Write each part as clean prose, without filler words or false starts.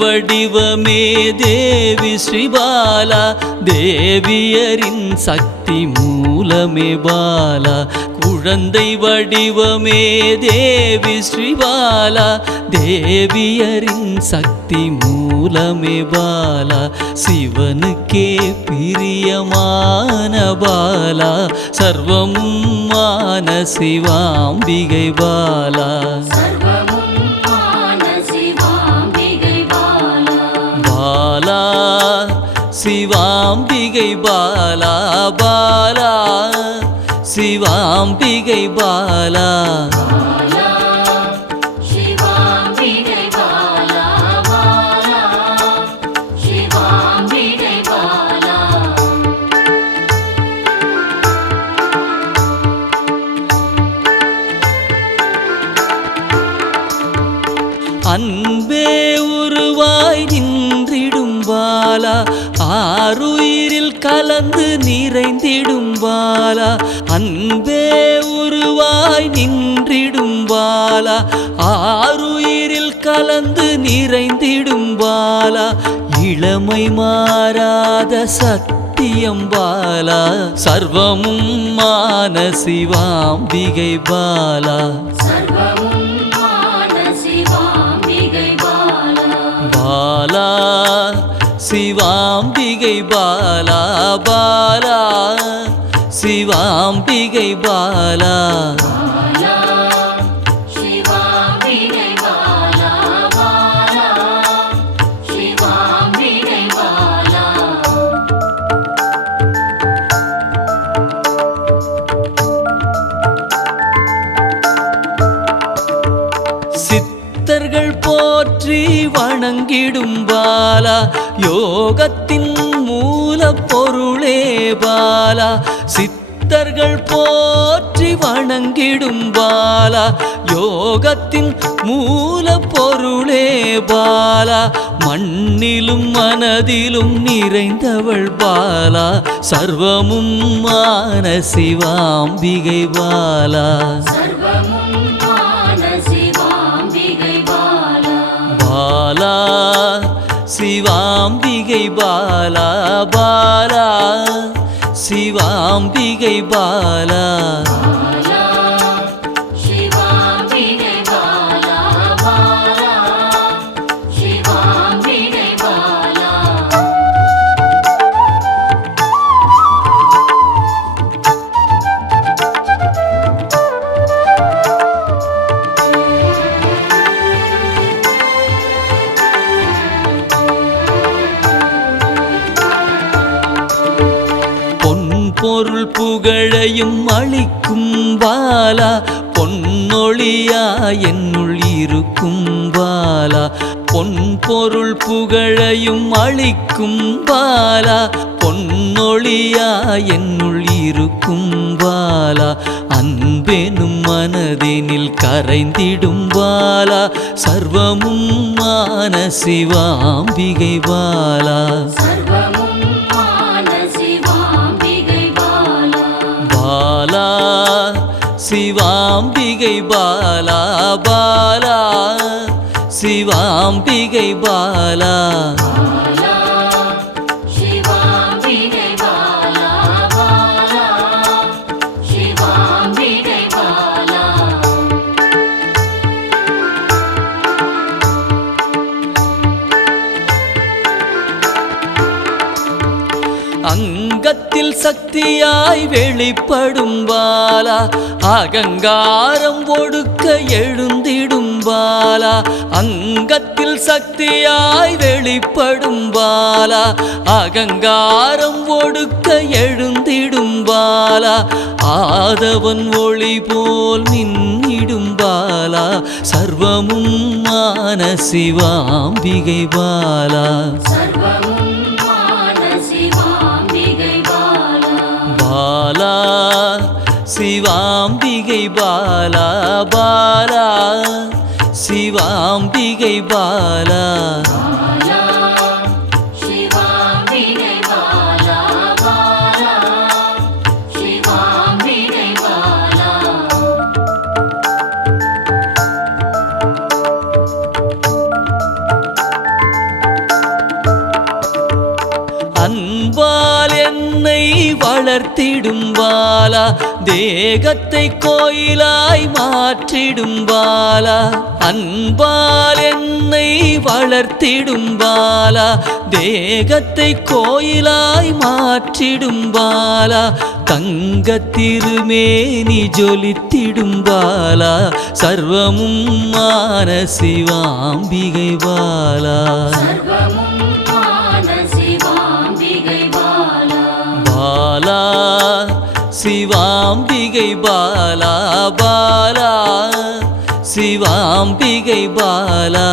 வடிவமே தேவி ஸ்ரீபாலா, தேவியரின் சக்தி மூலமே பாலா. குழந்தை வடிவமே தேவி ஸ்ரீபாலா, தேவியரின் சக்தி மூலமே பாலா. சிவனுக்கே பிரியமான பாலா, சர்வமும் மான சிவாம்பிகை பாலா. பாலா சிவாம்பிகை பாலா, பாலா சிவாம்பிகை பாலா. அன்பே உருவாய் நின்றிடும் பாலா, ஆருயிரில் கலந்து நிறைந்திடும் பாலா. அன்பே உருவாய் நின்றிடும் பாலா, ஆருயிரில் கலந்து நிறைந்திடும் பாலா. இளமை மாறாத சத்தியம் பாலா, சர்வமும் மான சிவாம்பிகை பாலா. பாலா சிவாம்பிகை பாலா, பாலா சிவாம்பிகை பாலா. சித்தர்கள் போற்றி வணங்கிடும் பாலா, யோகத்தின் மூல பொருளே பாலா. சித்தர்கள் போற்றி வணங்கிடும் பாலா, யோகத்தின் மூல பொருளே பாலா. மண்ணிலும் மனதிலும் நிறைந்தவள் பாலா, சர்வமும் மான சிவாம்பிகை பாலா. பாலா சிவாம்பிகை பாலா, பாலா சிவாம்பிகை பாலா. பொருள் புகழையும் அளிக்கும் பாலா, பொன்னொழியா என்னுள் இருக்கும் பாலா. பொன் பொருள் புகழையும் அளிக்கும் பாலா, பொன்னொழியா என்னுள் இருக்கும் பாலா. அன்பெனும் மனதினில் கரைந்திடும் பாலா, சர்வமும் மான சிவாம்பிகை பாலா. பாலா சிவாம்பிகை பாலா, பாலா சிவாம்பிகை பாலா. அங்கத்தில் சக்தியாய் வெளிப்படும் பாலா, அகங்காரம் ஒடுக்க எழுந்திடும் பாலா. அங்கத்தில் சக்தியாய் வெளிப்படும் பாலா, அகங்காரம் ஒடுக்க எழுந்திடும் பாலா. ஆதவன் ஒளி போல் மின்னிடும் பாலா, சர்வமும் மான சிவாம்பிகை பாலா. பாலா சிவாம்பிகை பாலா, பாலா சிவாம்பிகை பாலா. அன்பால் என்னை வளர்த்திடும் பாலா தேகத்தை கோயிலாய் மாற்றிடும் பாலா அன்பால் என்னை வளர்த்திடும் பாலா தேகத்தை கோயிலாய் மாற்றிடும் பாலா தங்க திருமேனி ஜொலித்திடும் பாலா சர்வமும் மான சிவாம்பிகை பாலா பாலா சிவாம்பிகை பாலா பாலா சிவாம்பிகை பாலா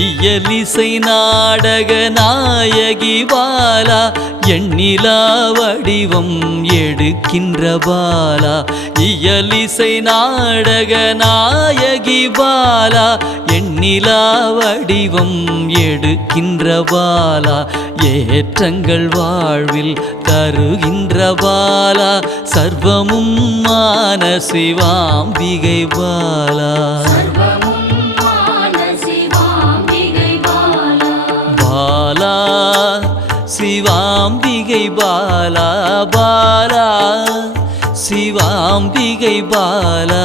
இயலிசை நாடக நாயகி பாலா எண்ணிலா வடிவம் எடுக்கின்ற பாலா இயலிசை நாடக நாயகி பாலா எண்ணிலா வடிவம் எடுக்கின்ற பாலா ஏற்றங்கள் வாழ்வில் தருகின்ற பாலா சர்வமும் மான சிவாம்பிகை பாலா பாலா சிவாம்பிகை பாலா பாலா சிவாம்பிகை பாலா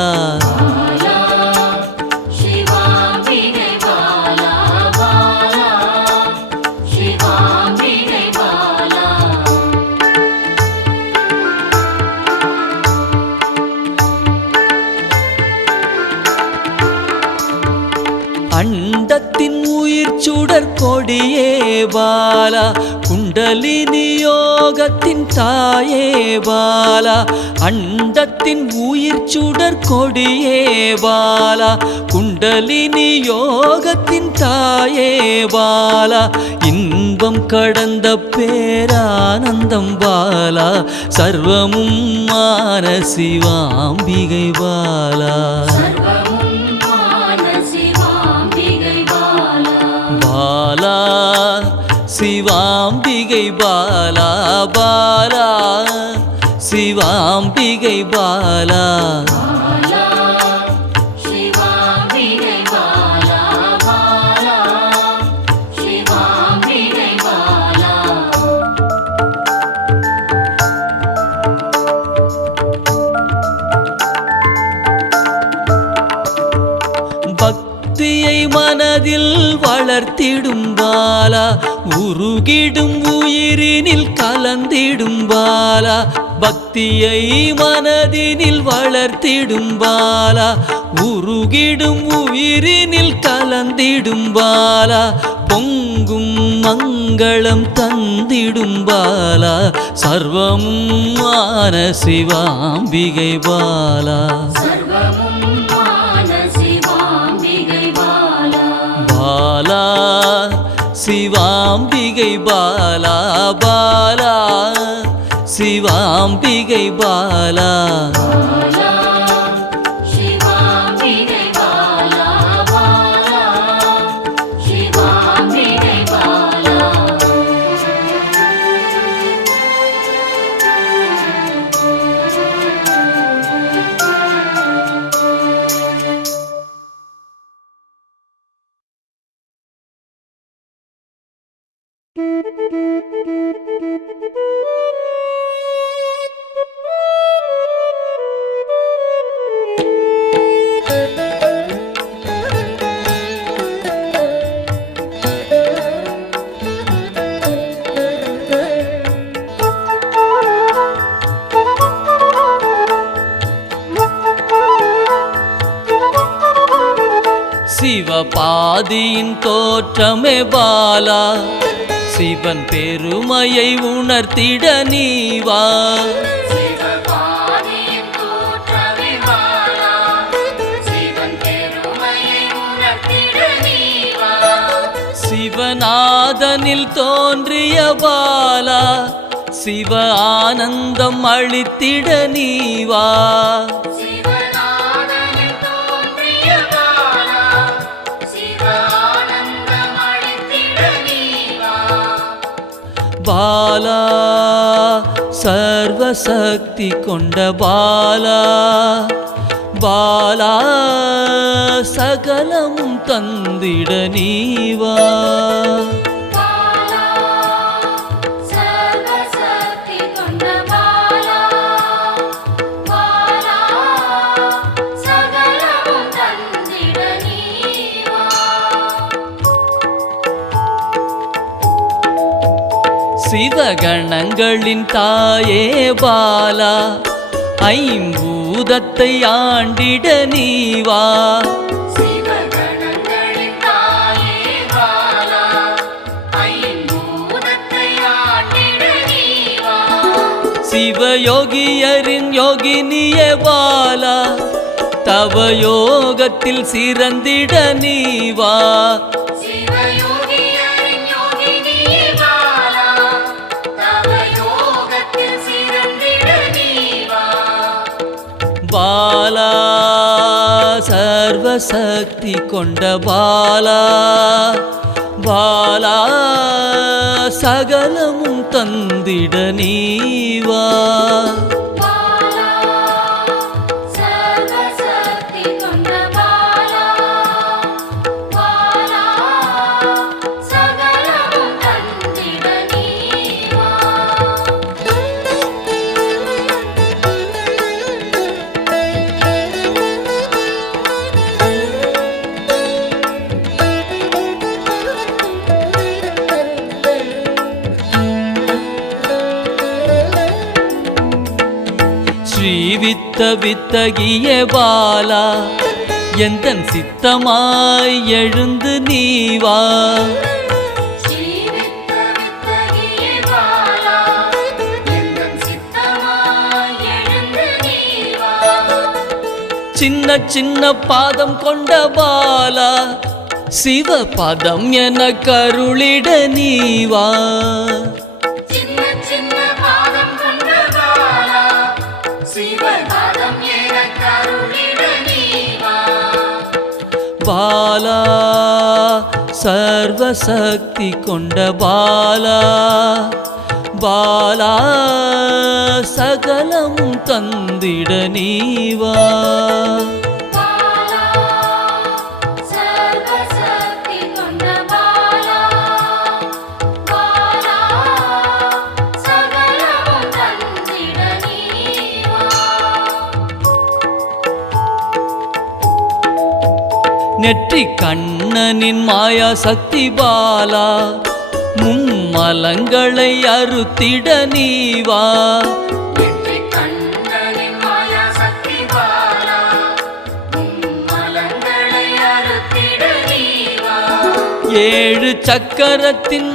அண்டத்தின் உயிர் சுடர் கொடியே பாலா குண்டலினி யோகத்தின் தாயே பாலா அண்டத்தின் உயிர் சுடர் கொடியே பாலா குண்டலினி யோகத்தின் தாயே பாலா இன்பம் கடந்த பேரானந்தம் பாலா சர்வமும் மான சிவாம்பிகை பாலா பாலா சிவாம்பிகை பாலா பாலா சிவாம்பிகை பாலா பக்தியை மனதில் வளர்த்திடும் பாலா உருகிடும் உயிரினில் கலந்திடும் பாலா பக்தியை மனதினில் வளர்த்திடும் பாலா உருகிடும் உயிரினில் கலந்திடும் பாலா பொங்கும் மங்களம் தந்திடும் பாலா சர்வமும் மான சிவாம்பிகை பாலா பாலா சிவாம்பிகை பாலா பாலா சிவாம்பிகை பாலா சிவபாதியின் தோற்றமே பாலா சிவன் பெருமையை உணர்த்திட நீவா சிவபாதியின் தோற்றமே பாலா சிவன் பெருமையை உணர்த்திட சிவநாதனில் தோன்றிய பாலா சிவ ஆனந்தம் அளித்திட நீவா சிவநாதனில் தோன்றிய பாலா சிவ ஆனந்தம் அளித்திட நீவா பாலா சர்வசக்தி கொண்ட பாலா பாலா சகலமும் தந்திட நீவா பாலா சர்வசக்தி கொண்ட பாலா பாலா சகலமும் தந்திட நீவா சிவகணங்களின் தாயே பாலா ஐம்பூதத்தை ஆண்டிட நீவா சிவகணங்களின் தாயே பாலா ஐம்பூதத்தை ஆண்டிட நீவா சிவயோகியரின் யோகினியே பாலா தவ யோகத்தில் சிறந்திட நீவா சிவயோகியரின் யோகினியே பாலா தவ யோகத்தில் சிறந்திட நீவா பாலா சர்வசக்தி கொண்ட பாலா பாலா சகலமும் தந்திட நீவா பாலா சர்வசக்தி கொண்ட பாலா பாலா சகலமும் தந்திட நீவா ஸ்ரீவித்த வித்தகிய பாலா எந்தன் சித்தமாய் எழுந்து நீவா ஸ்ரீவித்த வித்தகியே பாலா எந்தன் சித்தமாய் எழுந்து நீவா சின்ன சின்ன பாதம் கொண்ட பாலா சிவ பதம் என கருளிட நீவா சின்ன சின்ன பாதம் கொண்ட பாலா சிவபாதம் என கருளிட நீவா பாலா சர்வசக்தி கொண்ட பாலா பாலா சகலமும் தந்திட நீவா பாலா சர்வசக்தி கொண்ட பாலா பாலா சகலமும் தந்திட நீவா நெற்றி கண்ணனின் மாயா சக்தி பாலா மும்மலங்களை அறுத்திட நீவா வெற்றி கண்ணனின் மாயா சக்தி பாலா மும்மலங்களை அறுத்திட நீவா ஏழு சக்கரத்தின்